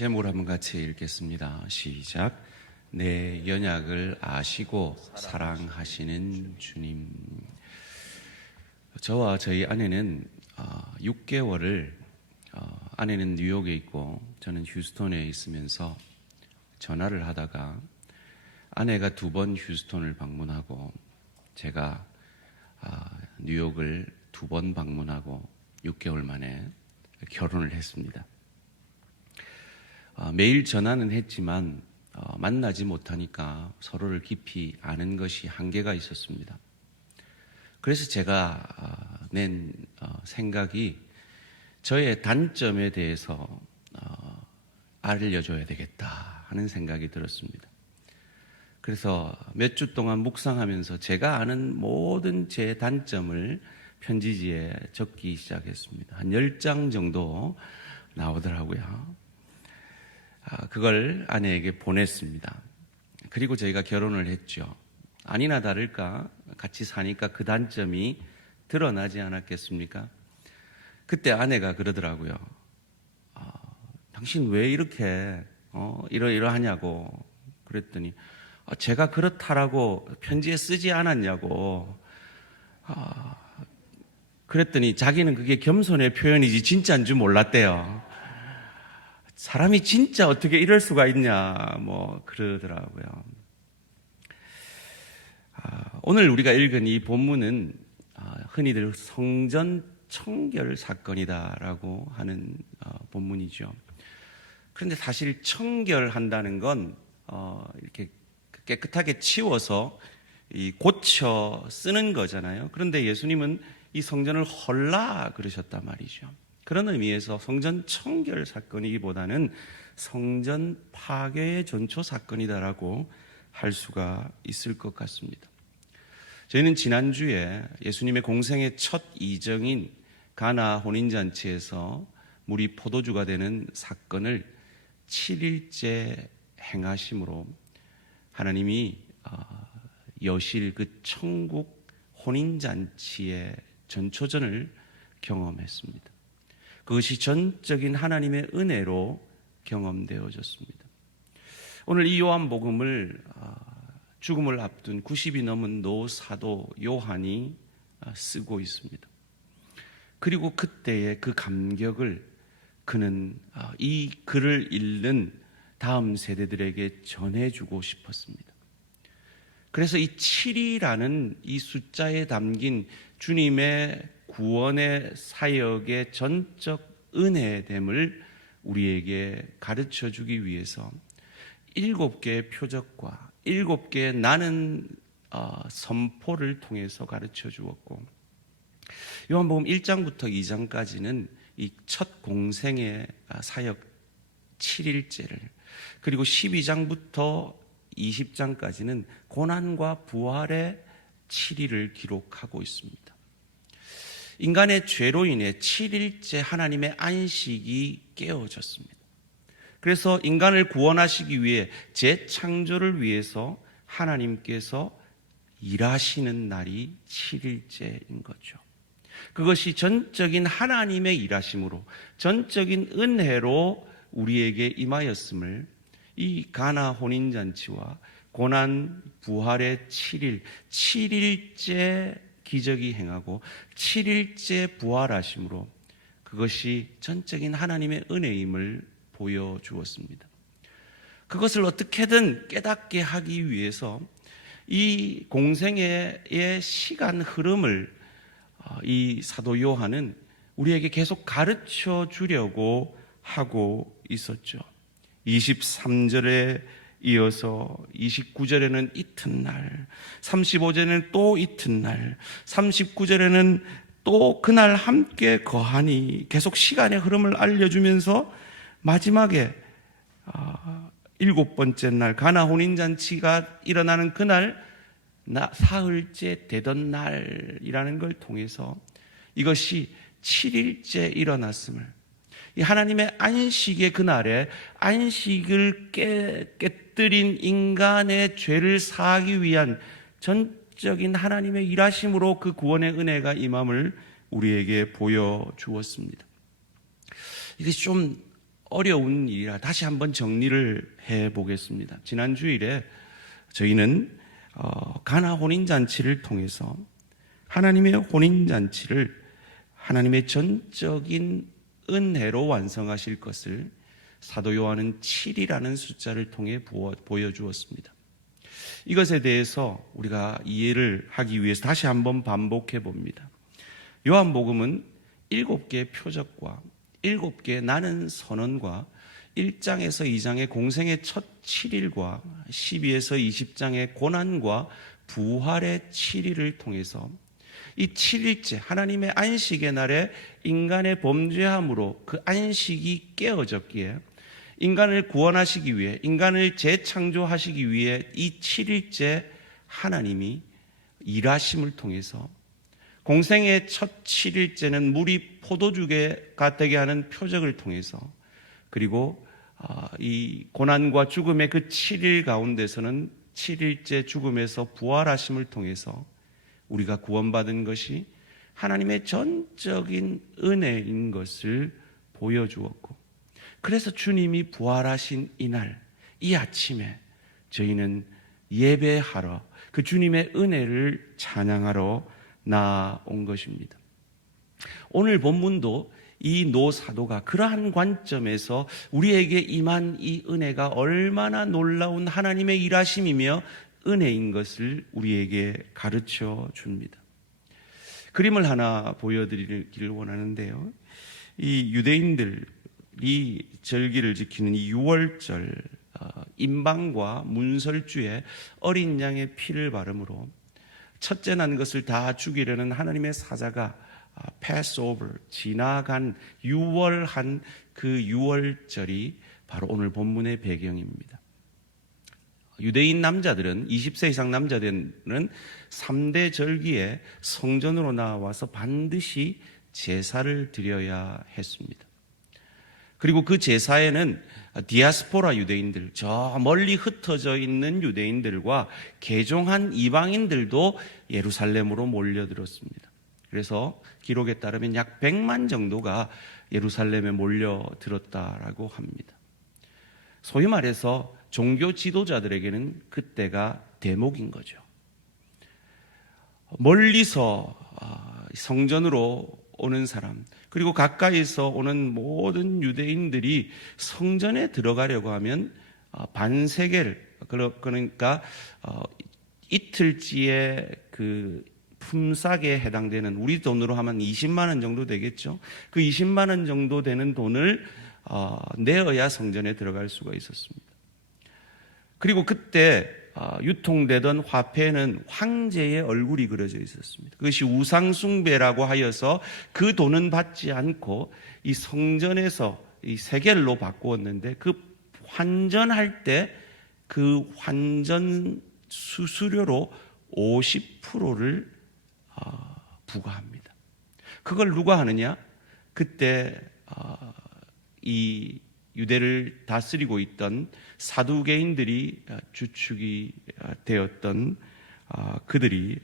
제목을 한번 같이 읽겠습니다. 시작. 내 연약을 아시고 사랑하시는 주님. 저와 저희 아내는 6개월을 아내는 뉴욕에 있고 저는 휴스턴에 있으면서 전화를 하다가 아내가 2번 휴스턴을 방문하고 제가 뉴욕을 2번 방문하고 6개월 만에 결혼을 했습니다. 매일 전화는 했지만 만나지 못하니까 서로를 깊이 아는 것이 한계가 있었습니다. 그래서 제가 낸 생각이 저의 단점에 대해서 알려줘야 되겠다 하는 생각이 들었습니다. 그래서 몇 주 동안 묵상하면서 제가 아는 모든 제 단점을 편지지에 적기 시작했습니다. 한 10장 정도 나오더라고요. 그걸 아내에게 보냈습니다. 그리고 저희가 결혼을 했죠. 아니나 다를까 같이 사니까 그 단점이 드러나지 않았겠습니까? 그때 아내가 그러더라고요. 당신 왜 이렇게 이러이러하냐고 그랬더니 제가 그렇다라고 편지에 쓰지 않았냐고. 그랬더니 자기는 그게 겸손의 표현이지 진짜인 줄 몰랐대요. 사람이 진짜 어떻게 이럴 수가 있냐 그러더라고요. 오늘 우리가 읽은 이 본문은 흔히들 성전 청결 사건이다라고 하는 본문이죠. 그런데 사실 청결한다는 건 이렇게 깨끗하게 치워서 고쳐 쓰는 거잖아요. 그런데 예수님은 이 성전을 헐라 그러셨단 말이죠. 그런 의미에서 성전 청결 사건이기보다는 성전 파괴의 전초 사건이다라고 할 수가 있을 것 같습니다. 저희는 지난주에 예수님의 공생의 첫 이정인 가나 혼인잔치에서 물이 포도주가 되는 사건을 7일째 행하심으로 하나님이 여실 그 천국 혼인잔치의 전초전을 경험했습니다. 그것이 전적인 하나님의 은혜로 경험되어졌습니다. 오늘 이 요한복음을 죽음을 앞둔 90이 넘은 노 사도 요한이 쓰고 있습니다. 그리고 그때의 그 감격을 그는 이 글을 읽는 다음 세대들에게 전해주고 싶었습니다. 그래서 이 7이라는 이 숫자에 담긴 주님의 구원의 사역의 전적 은혜됨을 우리에게 가르쳐주기 위해서 7개의 표적과 7개의 나는 선포를 통해서 가르쳐 주었고, 요한복음 1장부터 2장까지는 이 첫 공생의 사역 7일째를, 그리고 12장부터 20장까지는 고난과 부활의 7일을 기록하고 있습니다. 인간의 죄로 인해 7일째 하나님의 안식이 깨어졌습니다. 그래서 인간을 구원하시기 위해 재창조를 위해서 하나님께서 일하시는 날이 7일째인 거죠. 그것이 전적인 하나님의 일하심으로, 전적인 은혜로 우리에게 임하였음을 이 가나 혼인잔치와 고난 부활의 7일째 기적이 행하고 7일째 부활하심으로 그것이 전적인 하나님의 은혜임을 보여주었습니다. 그것을 어떻게든 깨닫게 하기 위해서 이 공생애의 시간 흐름을 이 사도 요한은 우리에게 계속 가르쳐 주려고 하고 있었죠. 23절에 이어서 29절에는 이튿날, 35절에는 또 이튿날, 39절에는 또 그날 함께 거하니, 계속 시간의 흐름을 알려주면서 마지막에 7번째 날 가나 혼인잔치가 일어나는 그날 사흘째 되던 날이라는 걸 통해서 이것이 7일째 일어났음을, 이 하나님의 안식의 그날에 안식을 깨뜨린 인간의 죄를 사하기 위한 전적인 하나님의 일하심으로 그 구원의 은혜가 임함을 우리에게 보여주었습니다. 이것이 좀 어려운 일이라 다시 한번 정리를 해보겠습니다. 지난 주일에 저희는 가나 혼인잔치를 통해서 하나님의 혼인잔치를 하나님의 전적인 은혜로 완성하실 것을 사도 요한은 7이라는 숫자를 통해 보여주었습니다. 이것에 대해서 우리가 이해를 하기 위해서 다시 한번 반복해 봅니다. 요한복음은 7개의 표적과 7개의 나는 선언과 1장에서 2장의 공생의 첫 7일과 12에서 20장의 고난과 부활의 7일을 통해서 이 7일째 하나님의 안식의 날에 인간의 범죄함으로 그 안식이 깨어졌기에 인간을 구원하시기 위해, 인간을 재창조하시기 위해 이 7일째 하나님이 일하심을 통해서 공생의 첫 7일째는 물이 포도주가 되게 하는 표적을 통해서, 그리고 이 고난과 죽음의 그 7일 가운데서는 7일째 죽음에서 부활하심을 통해서 우리가 구원받은 것이 하나님의 전적인 은혜인 것을 보여주었고, 그래서 주님이 부활하신 이날, 이 아침에 저희는 예배하러, 그 주님의 은혜를 찬양하러 나온 것입니다. 오늘 본문도 이 노사도가 그러한 관점에서 우리에게 임한 이 은혜가 얼마나 놀라운 하나님의 일하심이며 은혜인 것을 우리에게 가르쳐 줍니다. 그림을 하나 보여드리기를 원하는데요. 이 유대인들이 절기를 지키는 이 6월절 임방과 문설주에 어린 양의 피를 바름으로 첫째 난 것을 다 죽이려는 하나님의 사자가 패스오버, 지나간 6월한 그 6월절이 바로 오늘 본문의 배경입니다. 유대인 남자들은, 20세 이상 남자들은 3대 절기에 성전으로 나와서 반드시 제사를 드려야 했습니다. 그리고 그 제사에는 디아스포라 유대인들, 저 멀리 흩어져 있는 유대인들과 개종한 이방인들도 예루살렘으로 몰려들었습니다. 그래서 기록에 따르면 약 100만 정도가 예루살렘에 몰려들었다라고 합니다. 소위 말해서 종교 지도자들에게는 그때가 대목인 거죠. 멀리서 성전으로 오는 사람, 그리고 가까이서 오는 모든 유대인들이 성전에 들어가려고 하면 반세겔, 그러니까 이틀치의 그 품삯에 해당되는, 우리 돈으로 하면 20만 원 정도 되겠죠. 그 20만 원 정도 되는 돈을 내어야 성전에 들어갈 수가 있었습니다. 그리고 그때 유통되던 화폐는 황제의 얼굴이 그려져 있었습니다. 그것이 우상숭배라고 하여서 그 돈은 받지 않고 이 성전에서 이 세겔로 바꾸었는데, 그 환전할 때 그 환전 수수료로 50%를 부과합니다. 그걸 누가 하느냐? 그때 이 유대를 다스리고 있던 사두개인들이 주축이 되었던 그들이,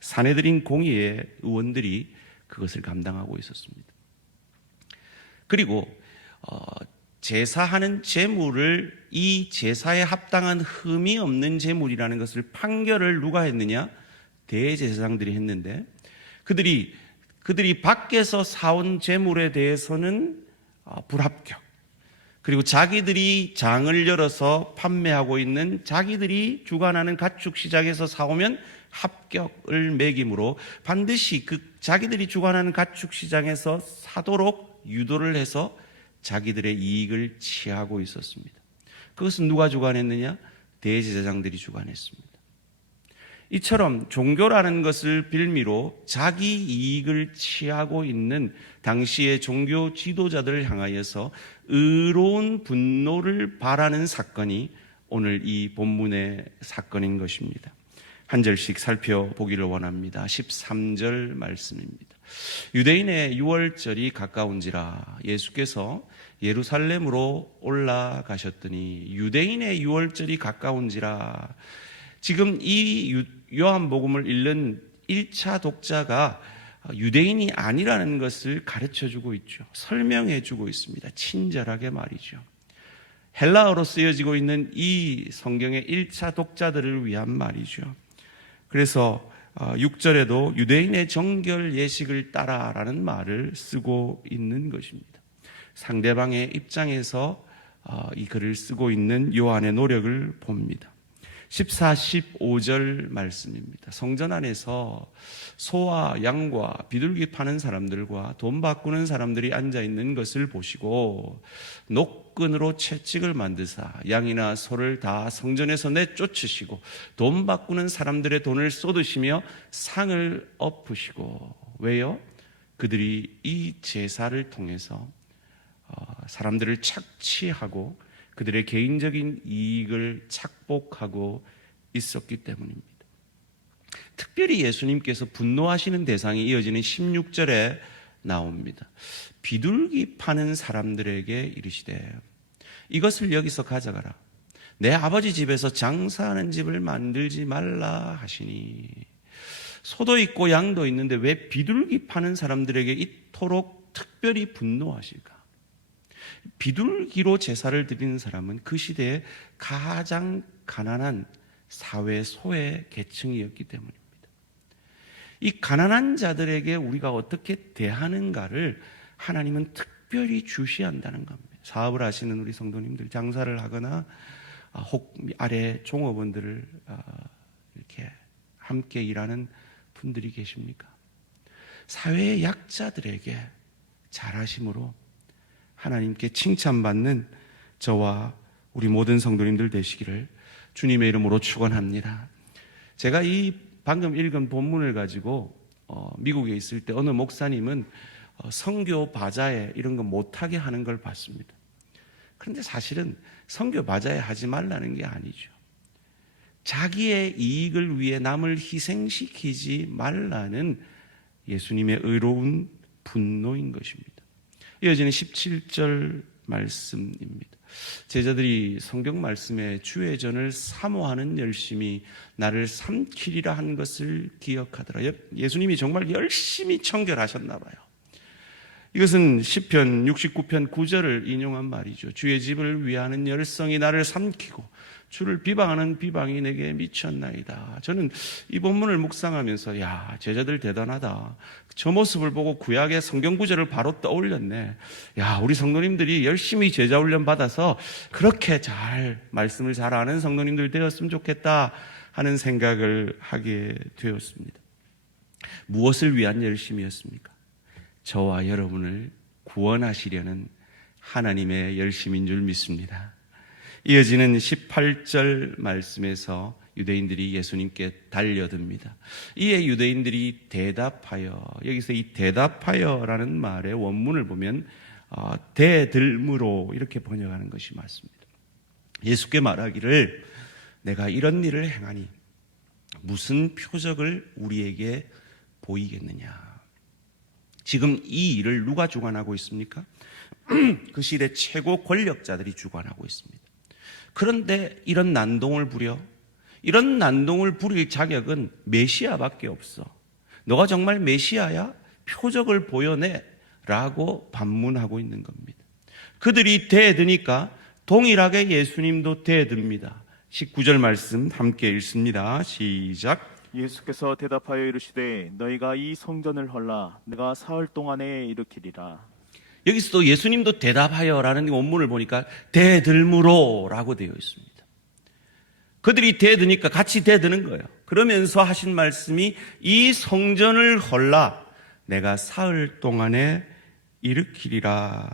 사내들인 공의의 의원들이 그것을 감당하고 있었습니다. 그리고 제사하는 제물을, 이 제사에 합당한 흠이 없는 제물이라는 것을 판결을 누가 했느냐? 대제사장들이 했는데, 그들이 밖에서 사온 제물에 대해서는 불합격, 그리고 자기들이 장을 열어서 판매하고 있는, 자기들이 주관하는 가축 시장에서 사오면 합격을 매김으로 반드시 그 자기들이 주관하는 가축 시장에서 사도록 유도를 해서 자기들의 이익을 취하고 있었습니다. 그것은 누가 주관했느냐? 대제사장들이 주관했습니다. 이처럼 종교라는 것을 빌미로 자기 이익을 취하고 있는 당시의 종교 지도자들을 향하여서 의로운 분노를 발하는 사건이 오늘 이 본문의 사건인 것입니다. 한 절씩 살펴보기를 원합니다. 13절 말씀입니다. 유대인의 6월절이 가까운지라 예수께서 예루살렘으로 올라가셨더니, 유대인의 6월절이 가까운지라. 지금 이 요한복음을 읽는 1차 독자가 유대인이 아니라는 것을 가르쳐주고 있죠. 설명해주고 있습니다. 친절하게 말이죠. 헬라어로 쓰여지고 있는 이 성경의 1차 독자들을 위한 말이죠. 그래서 6절에도 유대인의 정결 예식을 따라라는 말을 쓰고 있는 것입니다. 상대방의 입장에서 이 글을 쓰고 있는 요한의 노력을 봅니다. 14, 15절 말씀입니다. 성전 안에서 소와 양과 비둘기 파는 사람들과 돈 바꾸는 사람들이 앉아있는 것을 보시고 녹근으로 채찍을 만드사 양이나 소를 다 성전에서 내쫓으시고 돈 바꾸는 사람들의 돈을 쏟으시며 상을 엎으시고, 왜요? 그들이 이 제사를 통해서 사람들을 착취하고 그들의 개인적인 이익을 착복하고 있었기 때문입니다. 특별히 예수님께서 분노하시는 대상이 이어지는 16절에 나옵니다. 비둘기 파는 사람들에게 이르시되 이것을 여기서 가져가라. 내 아버지 집에서 장사하는 집을 만들지 말라 하시니. 소도 있고 양도 있는데 왜 비둘기 파는 사람들에게 이토록 특별히 분노하실까? 비둘기로 제사를 드리는 사람은 그 시대에 가장 가난한 사회 소외 계층이었기 때문입니다. 이 가난한 자들에게 우리가 어떻게 대하는가를 하나님은 특별히 주시한다는 겁니다. 사업을 하시는 우리 성도님들, 장사를 하거나 혹 아래 종업원들을 이렇게 함께 일하는 분들이 계십니까? 사회의 약자들에게 잘하심으로 하나님께 칭찬받는 저와 우리 모든 성도님들 되시기를 주님의 이름으로 축원합니다. 제가 이 방금 읽은 본문을 가지고 미국에 있을 때 어느 목사님은 선교 바자회 이런 거 못하게 하는 걸 봤습니다. 그런데 사실은 선교 바자회 하지 말라는 게 아니죠. 자기의 이익을 위해 남을 희생시키지 말라는 예수님의 의로운 분노인 것입니다. 이어지는 17절 말씀입니다. 제자들이 성경 말씀에 주의 전을 사모하는 열심이 나를 삼키리라 한 것을 기억하더라. 예수님이 정말 열심히 청결하셨나 봐요. 이것은 시편 69편 9절을 인용한 말이죠. 주의 집을 위하는 열성이 나를 삼키고 주를 비방하는 비방이 내게 미쳤나이다. 저는 이 본문을 묵상하면서 야, 제자들 대단하다. 저 모습을 보고 구약의 성경 구절을 바로 떠올렸네. 야, 우리 성도님들이 열심히 제자 훈련 받아서 그렇게 잘 말씀을 잘 아는 성도님들 되었으면 좋겠다 하는 생각을 하게 되었습니다. 무엇을 위한 열심이었습니까? 저와 여러분을 구원하시려는 하나님의 열심인 줄 믿습니다. 이어지는 18절 말씀에서 유대인들이 예수님께 달려듭니다. 이에 유대인들이 대답하여, 여기서 이 대답하여라는 말의 원문을 보면 대들므로 이렇게 번역하는 것이 맞습니다. 예수께 말하기를 내가 이런 일을 행하니 무슨 표적을 우리에게 보이겠느냐. 지금 이 일을 누가 주관하고 있습니까? 그 시대 최고 권력자들이 주관하고 있습니다. 그런데 이런 난동을 부려, 이런 난동을 부릴 자격은 메시아밖에 없어. 너가 정말 메시아야? 표적을 보여내 라고 반문하고 있는 겁니다. 그들이 대드니까 동일하게 예수님도 대듭니다. 19절 말씀 함께 읽습니다. 시작. 예수께서 대답하여 이르시되 너희가 이 성전을 헐라 내가 사흘 동안에 일으키리라. 여기서도 예수님도 대답하여라는 원문을 보니까 대들므로라고 되어 있습니다. 그들이 대드니까 같이 대드는 거예요. 그러면서 하신 말씀이 이 성전을 헐라 내가 사흘 동안에 일으키리라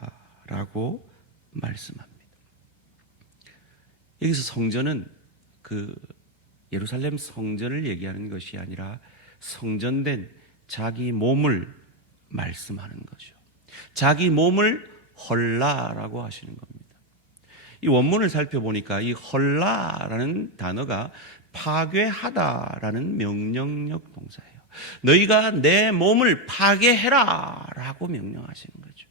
라고 말씀합니다. 여기서 성전은 그 예루살렘 성전을 얘기하는 것이 아니라 성전된 자기 몸을 말씀하는 거죠. 자기 몸을 헐라라고 하시는 겁니다. 이 원문을 살펴보니까 이 헐라라는 단어가 파괴하다라는 명령력 동사예요. 너희가 내 몸을 파괴해라 라고 명령하시는 거죠.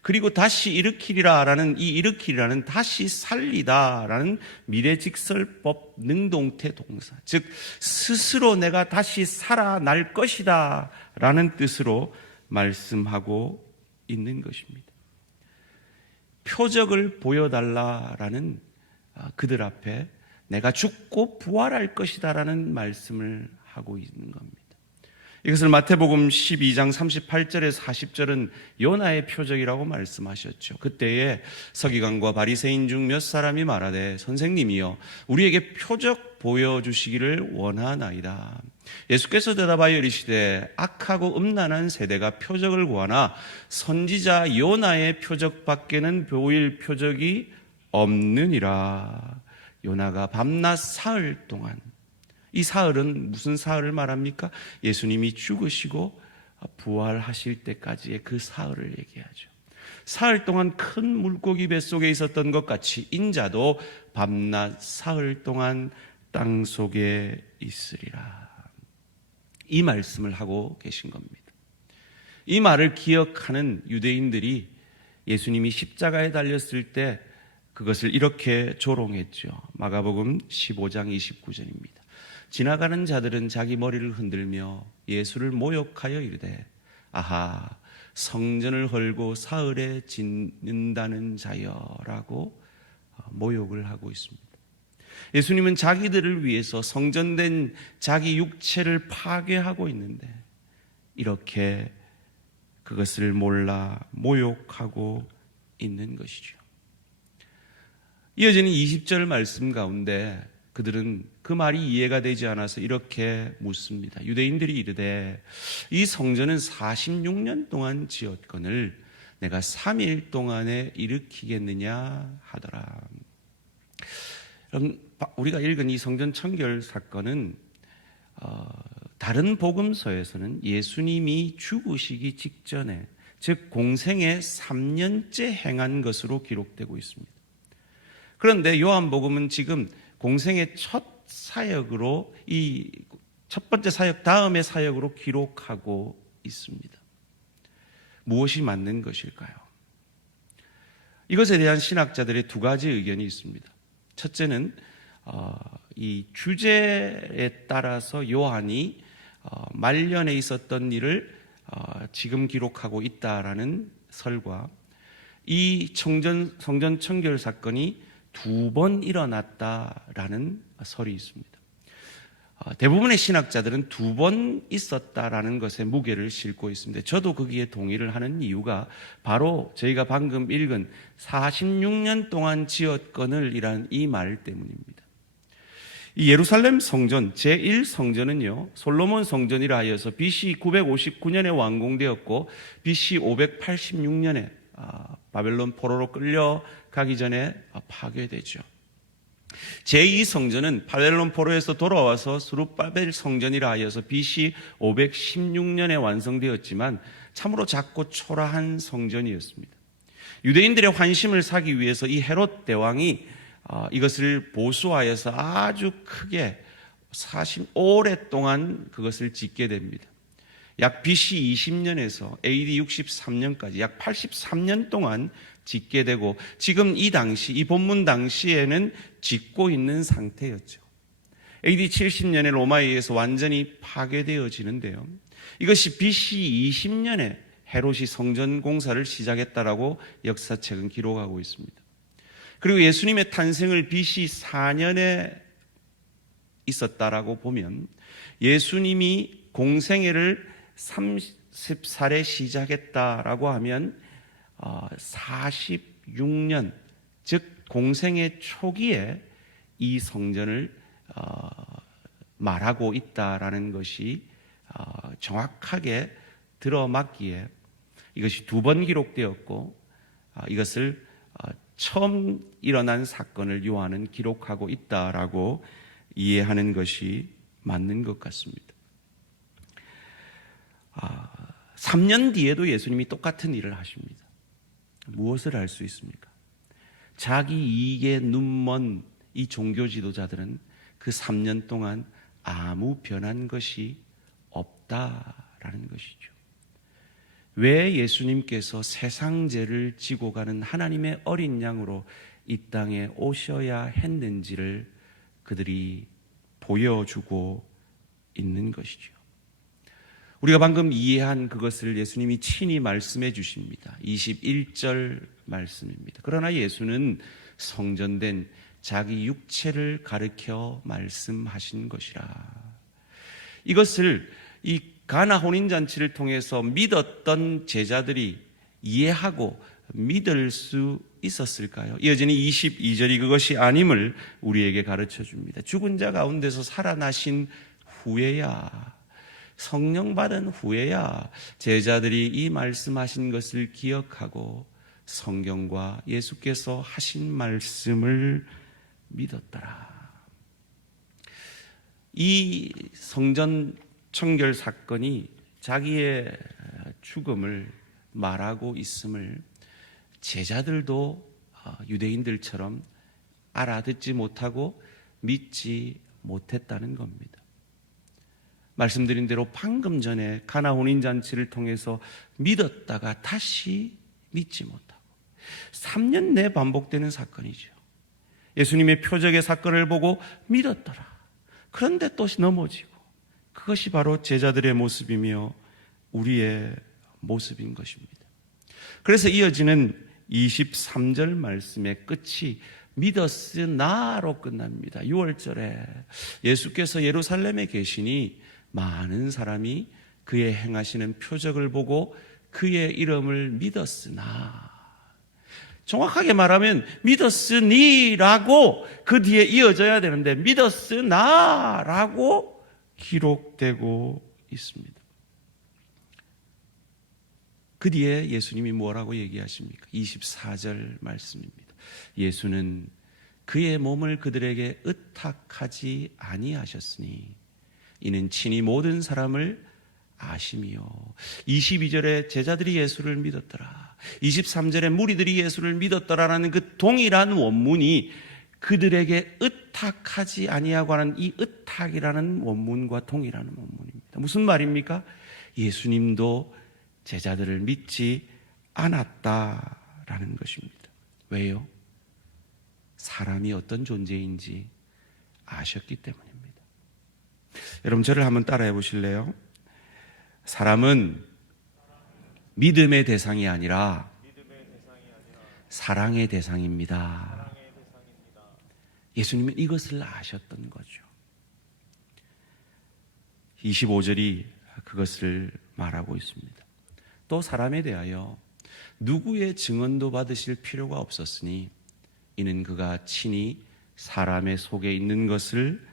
그리고 다시 일으키리라라는 이 일으키리라는 다시 살리다라는 미래직설법 능동태 동사, 즉 스스로 내가 다시 살아날 것이다 라는 뜻으로 말씀하고 있는 것입니다. 표적을 보여달라라는 그들 앞에 내가 죽고 부활할 것이다 라는 말씀을 하고 있는 겁니다. 이것을 마태복음 12장 38절에서 40절은 요나의 표적이라고 말씀하셨죠. 그때에 서기관과 바리새인 중 몇 사람이 말하되 선생님이여 우리에게 표적 보여주시기를 원하나이다. 예수께서 대답하여 이르시되 악하고 음란한 세대가 표적을 구하나 선지자 요나의 표적밖에는 보일 표적이 없느니라. 요나가 밤낮 사흘 동안, 이 사흘은 무슨 사흘을 말합니까? 예수님이 죽으시고 부활하실 때까지의 그 사흘을 얘기하죠. 사흘 동안 큰 물고기 뱃속에 있었던 것 같이 인자도 밤낮 사흘 동안 땅 속에 있으리라. 이 말씀을 하고 계신 겁니다. 이 말을 기억하는 유대인들이 예수님이 십자가에 달렸을 때 그것을 이렇게 조롱했죠. 마가복음 15장 29절입니다. 지나가는 자들은 자기 머리를 흔들며 예수를 모욕하여 이르되 아하 성전을 헐고 사흘에 짓는다는 자여라고 모욕을 하고 있습니다. 예수님은 자기들을 위해서 성전된 자기 육체를 파괴하고 있는데 이렇게 그것을 몰라 모욕하고 있는 것이죠. 이어지는 20절 말씀 가운데 그들은 그 말이 이해가 되지 않아서 이렇게 묻습니다. 유대인들이 이르되 이 성전은 46년 동안 지었거늘 내가 3일 동안에 일으키겠느냐 하더라. 우리가 읽은 이 성전 청결 사건은 다른 복음서에서는 예수님이 죽으시기 직전에, 즉 공생애 3년째 행한 것으로 기록되고 있습니다. 그런데 요한복음은 지금 공생의 첫 사역으로, 이 첫 번째 사역 다음의 사역으로 기록하고 있습니다. 무엇이 맞는 것일까요? 이것에 대한 신학자들의 두 가지 의견이 있습니다. 첫째는 이 주제에 따라서 요한이 말년에 있었던 일을 지금 기록하고 있다라는 설과, 이 성전 청결 사건이 2번 일어났다라는 설이 있습니다. 대부분의 신학자들은 2번 있었다라는 것에 무게를 싣고 있습니다. 저도 거기에 동의를 하는 이유가 바로 저희가 방금 읽은 46년 동안 지었거늘 이란 이 말 때문입니다. 이 예루살렘 성전 제1성전은요 솔로몬 성전이라 하여서 BC 959년에 완공되었고 BC 586년에 바벨론 포로로 끌려가기 전에 파괴되죠. 제2성전은 바벨론 포로에서 돌아와서 스룹바벨 성전이라 하여서 BC 516년에 완성되었지만 참으로 작고 초라한 성전이었습니다. 유대인들의 환심을 사기 위해서 이 헤롯 대왕이 이것을 보수하여서 아주 크게 오랫동안 그것을 짓게 됩니다. 약 BC 20년에서 AD 63년까지 약 83년 동안 짓게 되고 지금 이 본문 당시에는 짓고 있는 상태였죠. AD 70년에 로마에 의해서 완전히 파괴되어지는데요. 이것이 BC 20년에 헤롯이 성전 공사를 시작했다라고 역사책은 기록하고 있습니다. 그리고 예수님의 탄생을 BC 4년에 있었다라고 보면 예수님이 공생애를 30살에 시작했다라고 하면 46년, 즉 공생애 초기에 이 성전을 말하고 있다라는 것이 정확하게 들어맞기에 이것이 2번 기록되었고 이것을 처음 일어난 사건을 요한은 기록하고 있다라고 이해하는 것이 맞는 것 같습니다. 3년 뒤에도 예수님이 똑같은 일을 하십니다. 무엇을 할 수 있습니까? 자기 이익에 눈먼 이 종교 지도자들은 그 3년 동안 아무 변한 것이 없다라는 것이죠. 왜 예수님께서 세상 죄를 지고 가는 하나님의 어린 양으로 이 땅에 오셔야 했는지를 그들이 보여주고 있는 것이죠. 우리가 방금 이해한 그것을 예수님이 친히 말씀해 주십니다. 21절 말씀입니다. 그러나 예수는 성전된 자기 육체를 가르쳐 말씀하신 것이라. 이것을 이 가나 혼인잔치를 통해서 믿었던 제자들이 이해하고 믿을 수 있었을까요? 이어지는 22절이 그것이 아님을 우리에게 가르쳐 줍니다. 죽은 자 가운데서 살아나신 후에야, 성령 받은 후에야 제자들이 이 말씀하신 것을 기억하고 성경과 예수께서 하신 말씀을 믿었더라. 이 성전 청결 사건이 자기의 죽음을 말하고 있음을 제자들도 유대인들처럼 알아듣지 못하고 믿지 못했다는 겁니다. 말씀드린 대로 방금 전에 가나 혼인잔치를 통해서 믿었다가 다시 믿지 못하고 3년 내 반복되는 사건이죠. 예수님의 표적의 사건을 보고 믿었더라. 그런데 또 넘어지고, 그것이 바로 제자들의 모습이며 우리의 모습인 것입니다. 그래서 이어지는 23절 말씀의 끝이 믿었으나로 끝납니다. 6월절에 예수께서 예루살렘에 계시니 많은 사람이 그의 행하시는 표적을 보고 그의 이름을 믿었으나, 정확하게 말하면 믿었으니라고 그 뒤에 이어져야 되는데 믿었으나라고 기록되고 있습니다. 그 뒤에 예수님이 뭐라고 얘기하십니까? 24절 말씀입니다. 예수는 그의 몸을 그들에게 의탁하지 아니하셨으니 이는 친히 모든 사람을 아심이요. 22절에 제자들이 예수를 믿었더라. 23절에 무리들이 예수를 믿었더라라는 그 동일한 원문이 그들에게 의탁하지 아니하고 하는 이 의탁이라는 원문과 동일한 원문입니다. 무슨 말입니까? 예수님도 제자들을 믿지 않았다라는 것입니다. 왜요? 사람이 어떤 존재인지 아셨기 때문입니다. 여러분, 저를 한번 따라해 보실래요? 사람은 믿음의 대상이 아니라 사랑의 대상입니다. 예수님은 이것을 아셨던 거죠. 25절이 그것을 말하고 있습니다. 또 사람에 대하여 누구의 증언도 받으실 필요가 없었으니 이는 그가 친히 사람의 속에 있는 것을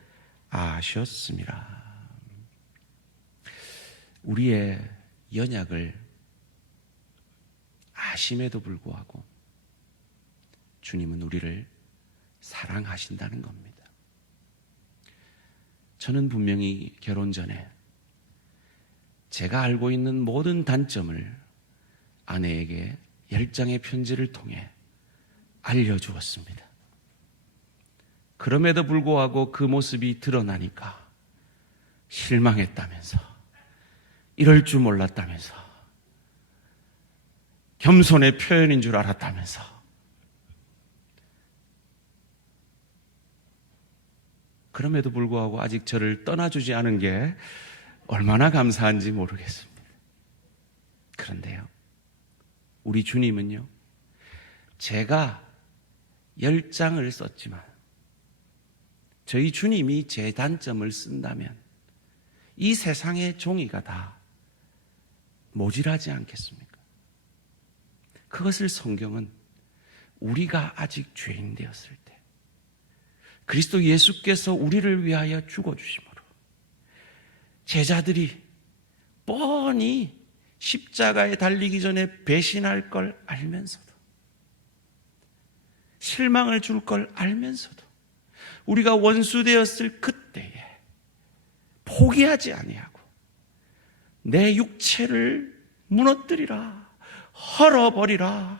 아셨습니다. 우리의 연약을 아심에도 불구하고 주님은 우리를 사랑하신다는 겁니다. 저는 분명히 결혼 전에 제가 알고 있는 모든 단점을 아내에게 10장의 편지를 통해 알려주었습니다. 그럼에도 불구하고 그 모습이 드러나니까 실망했다면서, 이럴 줄 몰랐다면서, 겸손의 표현인 줄 알았다면서, 그럼에도 불구하고 아직 저를 떠나주지 않은 게 얼마나 감사한지 모르겠습니다. 그런데요, 우리 주님은요, 제가 10장을 썼지만 저희 주님이 제 단점을 쓴다면 이 세상의 종이가 다 모질하지 않겠습니까? 그것을 성경은 우리가 아직 죄인 되었을 때 그리스도 예수께서 우리를 위하여 죽어주심으로 제자들이 뻔히 십자가에 달리기 전에 배신할 걸 알면서도, 실망을 줄 걸 알면서도 우리가 원수되었을 그때에 포기하지 아니하고 내 육체를 무너뜨리라, 헐어버리라,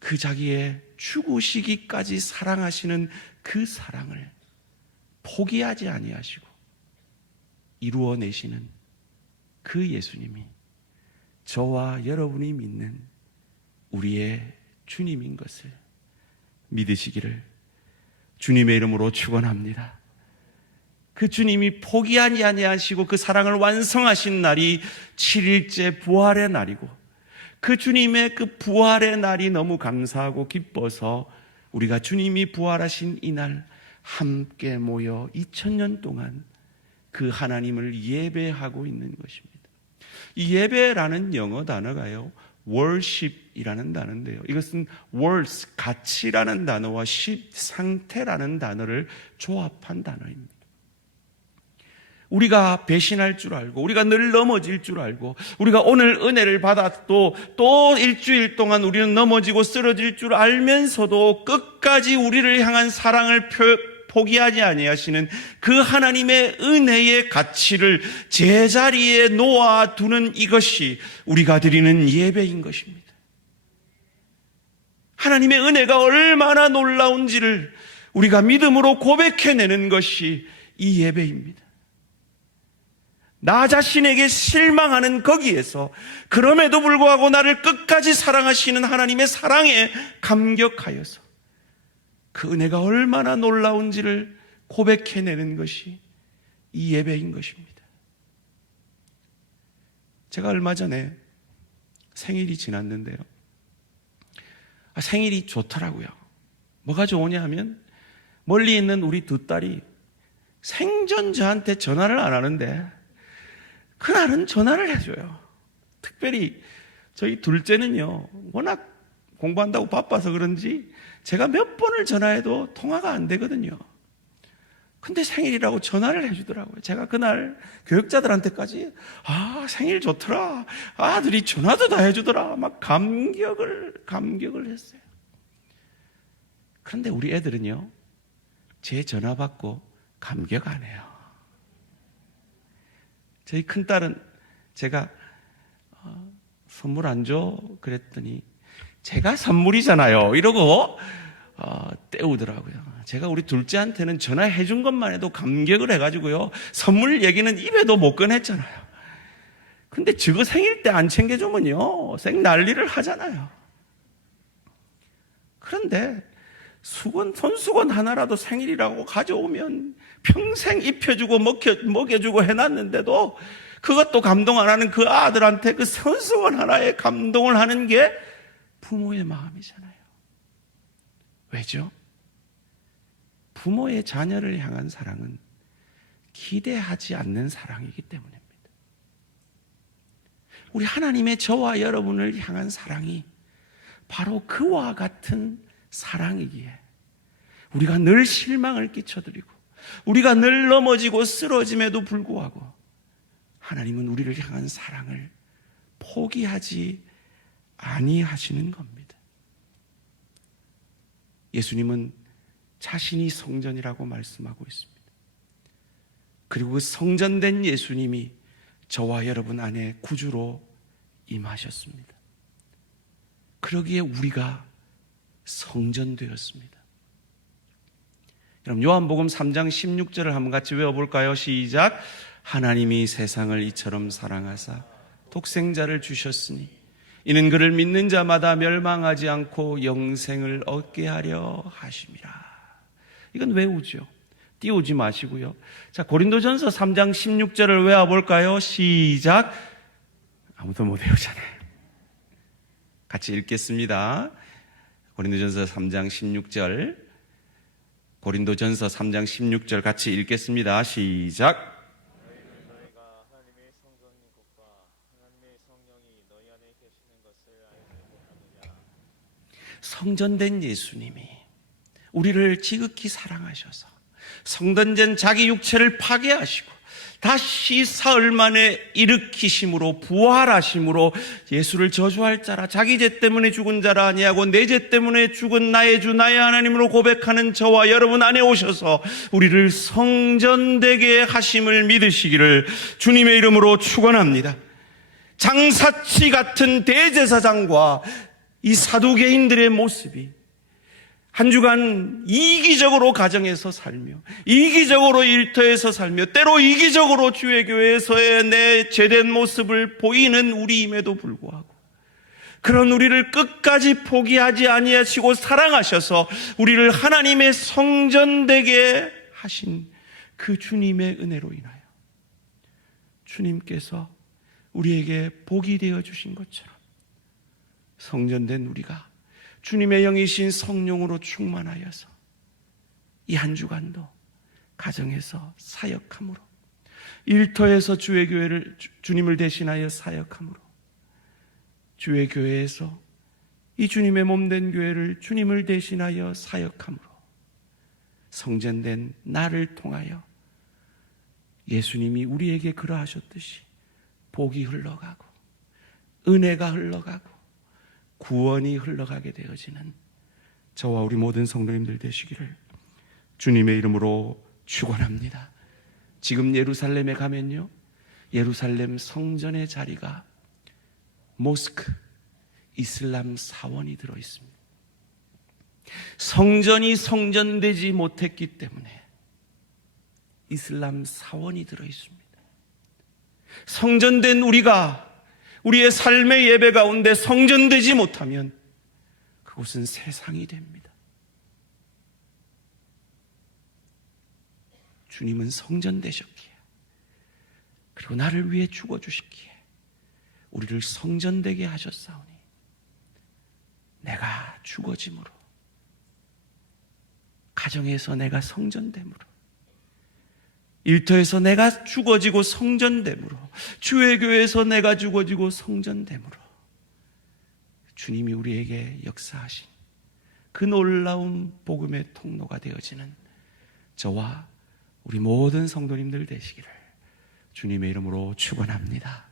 그 자기의 죽으시기까지 사랑하시는 그 사랑을 포기하지 아니하시고 이루어내시는 그 예수님이 저와 여러분이 믿는 우리의 주님인 것을 믿으시기를 주님의 이름으로 축원합니다. 그 주님이 포기하지 아니하시고 그 사랑을 완성하신 날이 7일째 부활의 날이고, 그 주님의 그 부활의 날이 너무 감사하고 기뻐서 우리가 주님이 부활하신 이 날 함께 모여 2000년 동안 그 하나님을 예배하고 있는 것입니다. 이 예배라는 영어 단어가요, worship이라는 단어인데요, 이것은 words, 가치라는 단어와 ship, 상태라는 단어를 조합한 단어입니다. 우리가 배신할 줄 알고, 우리가 늘 넘어질 줄 알고, 우리가 오늘 은혜를 받아도 또 일주일 동안 우리는 넘어지고 쓰러질 줄 알면서도 끝까지 우리를 향한 사랑을 포기하지 아니하시는 그 하나님의 은혜의 가치를 제자리에 놓아두는 이것이 우리가 드리는 예배인 것입니다. 하나님의 은혜가 얼마나 놀라운지를 우리가 믿음으로 고백해내는 것이 이 예배입니다. 나 자신에게 실망하는 거기에서 그럼에도 불구하고 나를 끝까지 사랑하시는 하나님의 사랑에 감격하여서 그 은혜가 얼마나 놀라운지를 고백해내는 것이 이 예배인 것입니다. 제가 얼마 전에 생일이 지났는데요, 생일이 좋더라고요. 뭐가 좋으냐 하면 멀리 있는 우리 두 딸이 생전 저한테 전화를 안 하는데 그날은 전화를 해줘요. 특별히 저희 둘째는요, 워낙 공부한다고 바빠서 그런지 제가 몇 번을 전화해도 통화가 안 되거든요. 근데 생일이라고 전화를 해주더라고요. 제가 그날 교육자들한테까지 생일 좋더라, 아들이 전화도 다 해주더라, 막 감격을 했어요. 그런데 우리 애들은요, 제 전화 받고 감격 안 해요. 저희 큰딸은 제가 선물 안 줘? 그랬더니 제가 선물이잖아요 이러고 때우더라고요. 제가 우리 둘째한테는 전화해 준 것만 해도 감격을 해가지고요, 선물 얘기는 입에도 못 꺼냈잖아요. 근데 저거 생일 때 안 챙겨주면요 생 난리를 하잖아요. 그런데 손수건 하나라도 생일이라고 가져오면 평생 입혀주고 먹여주고 해놨는데도 그것도 감동 안 하는 그 아들한테 그 손수건 하나에 감동을 하는 게 부모의 마음이잖아요. 왜죠? 부모의 자녀를 향한 사랑은 기대하지 않는 사랑이기 때문입니다. 우리 하나님의 저와 여러분을 향한 사랑이 바로 그와 같은 사랑이기에 우리가 늘 실망을 끼쳐드리고 우리가 늘 넘어지고 쓰러짐에도 불구하고 하나님은 우리를 향한 사랑을 포기하지 아니하시는 겁니다. 예수님은 자신이 성전이라고 말씀하고 있습니다. 그리고 그 성전된 예수님이 저와 여러분 안에 구주로 임하셨습니다. 그러기에 우리가 성전되었습니다. 그럼 요한복음 3장 16절을 한번 같이 외워볼까요? 시작. 하나님이 세상을 이처럼 사랑하사 독생자를 주셨으니 이는 그를 믿는 자마다 멸망하지 않고 영생을 얻게 하려 하심이라. 이건 외우죠. 띄우지 마시고요. 자, 고린도전서 3장 16절을 외워볼까요? 시작. 아무도 못 외우잖아요. 같이 읽겠습니다. 고린도전서 3장 16절. 고린도전서 3장 16절 같이 읽겠습니다. 시작. 너희가 하나님의 성전인 것과 하나님의 성령이 너희 안에 계시는 것을 알지 못하느냐. 성전된 예수님이 우리를 지극히 사랑하셔서 성전된 자기 육체를 파괴하시고 다시 사흘 만에 일으키심으로 부활하심으로 예수를 저주할 자라, 자기 죄 때문에 죽은 자라 아니하고 내 죄 때문에 죽은 나의 주 나의 하나님으로 고백하는 저와 여러분 안에 오셔서 우리를 성전되게 하심을 믿으시기를 주님의 이름으로 축원합니다. 장사치 같은 대제사장과 이 사두개인들의 모습이 한 주간 이기적으로 가정에서 살며 이기적으로 일터에서 살며 때로 이기적으로 주의 교회에서의 내 제된 모습을 보이는 우리임에도 불구하고 그런 우리를 끝까지 포기하지 아니하시고 사랑하셔서 우리를 하나님의 성전 되게 하신 그 주님의 은혜로 인하여 주님께서 우리에게 복이 되어 주신 것처럼 성전된 우리가 주님의 영이신 성령으로 충만하여서 이 한 주간도 가정에서 사역함으로 일터에서 주의 교회를 주님을 대신하여 사역함으로 주의 교회에서 이 주님의 몸된 교회를 주님을 대신하여 사역함으로 성전된 나를 통하여 예수님이 우리에게 그러하셨듯이 복이 흘러가고 은혜가 흘러가고 구원이 흘러가게 되어지는 저와 우리 모든 성도님들 되시기를 주님의 이름으로 축원합니다. 지금 예루살렘에 가면요, 예루살렘 성전의 자리가 모스크, 이슬람 사원이 들어있습니다. 성전이 성전되지 못했기 때문에 이슬람 사원이 들어있습니다. 성전된 우리가 우리의 삶의 예배 가운데 성전되지 못하면 그곳은 세상이 됩니다. 주님은 성전되셨기에 그리고 나를 위해 죽어주셨기에 우리를 성전되게 하셨사오니 내가 죽어짐으로 가정에서 내가 성전됨으로 일터에서 내가 죽어지고 성전됨으로 주의 교회에서 내가 죽어지고 성전됨으로 주님이 우리에게 역사하신 그 놀라운 복음의 통로가 되어지는 저와 우리 모든 성도님들 되시기를 주님의 이름으로 축원합니다.